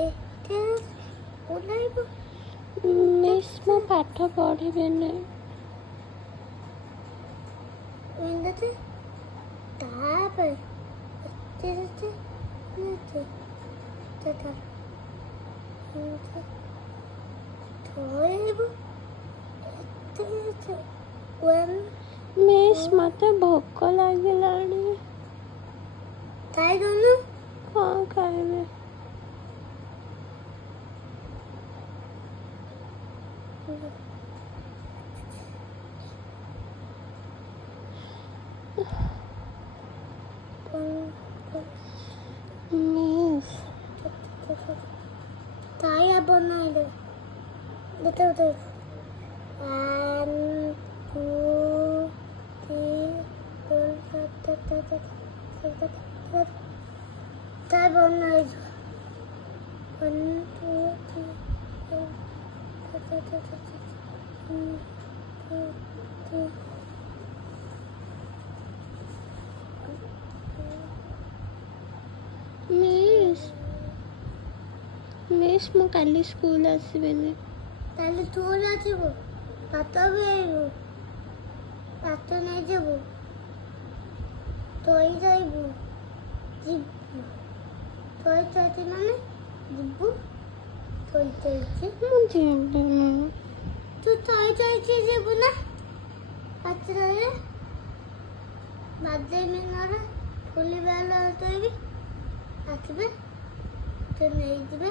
ଏତେ ଓହ୍ଲାଇବ ମିସ୍ ମୁଁ ପାଠ ପଢ଼ିବିନି। ଏମିତି ତାପରେ ଏତେ ଏମିତି ଧରିବୁ ଏତେ ମିସ୍ ମତେ ଭୋକ ଲାଗିଲାଣି। ଖାଇଦଉନୁ। କ'ଣ ଖାଇବି? ମିସ୍ ତାୟା ବନାଇଲେ ଦେଖ 1 2 3 তাই বনাইছো 1 2 3 ମିସ୍ ମୁଁ କାଲି ସ୍କୁଲ ଆସିବିନି। ତାହେଲେ ତୁ ଆସିବୁ ଭାତ ବି ଆଇବୁ ଭାତ ନେଇଯିବୁ ତୋଇ ଯାଇବୁ ଯିବୁ ତୋଇ ଚାଇଛି ମାନେ ଯିବୁ ତୋଇ ଚାଇଛି ମୁଁ ଯିବିନି। ତୁ ତୋଇ ଚାଇଛି ଯିବୁ ନା ପାତ୍ରରେ ବାଜେ ମିନରେ ଫୁଲି ବେଳ ତୋଇବି ଆସିବେ ତୁ ନେଇଯିବେ